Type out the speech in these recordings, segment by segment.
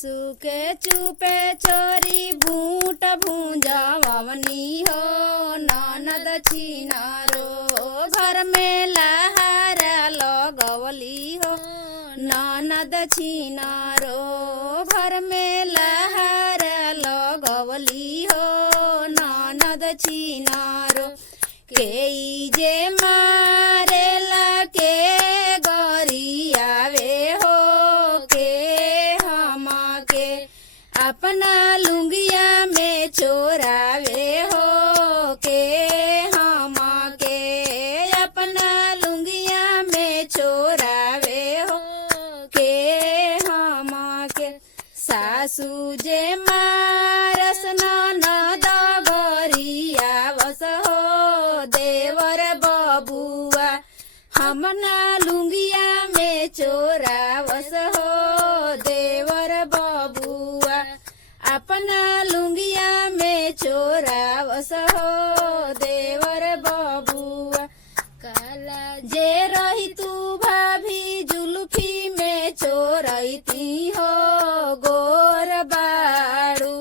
सुके चुपे चोरी बूट भूंजावनी हो ननद छिनारो घर में लहार लगवली हो ननद छिनारो घर में लहार लगवली हो ननद छिनारो के जे मारेला के गरियावे हो के अपना लुंगिया में चोरावे हो के हम के अपना लुंगिया में चोरावे हो के हम के सासू जे मारस ननद गरियावस हो देवर बबुआ हमना लुंगिया में चोरावस हो देवर बबुआ अपना लुंगिया में चोरावस हो देवर बबुआ काला जे रही तू भाभी जुल्फी में चोरैती हो गोर बाड़ू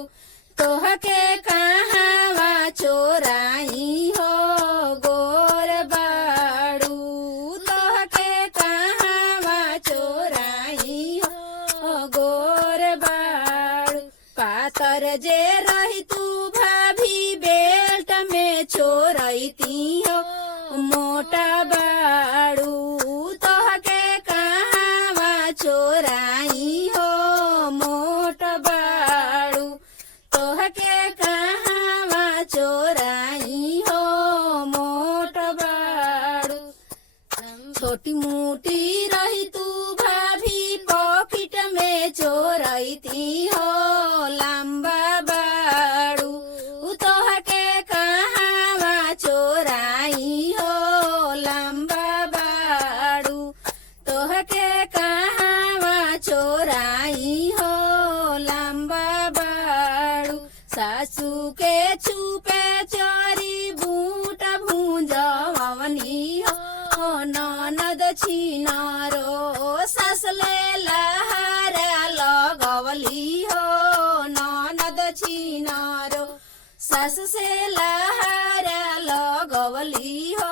तोहके कहाँवा चोराई हो गोर बाड़ू तोहके कहाँवा चोराई हो गोर बाड़ू पातर जे रही तू भाभी बेल्ट में चोरैती हो मोटा बाड़ू तोहके कहाँवा चोराई हो मोट बाड़ू तोहके कहाँवा चोराई हो मोट बाड़ू छोटी मोटी रही तू भाभी पॉकेट में चोरैती हो लंबा बाड़ू तोहके कहाँवा चोराई हो लंबा बाड़ू तोहके कहाँवा चोराई हो लंबा बाड़ू सासू के छुपे चोरी बूट भूंजवनी हो ननद छिनारो ससले लहार लगवली हो ननद छिनारो सस से लहार लगवली हो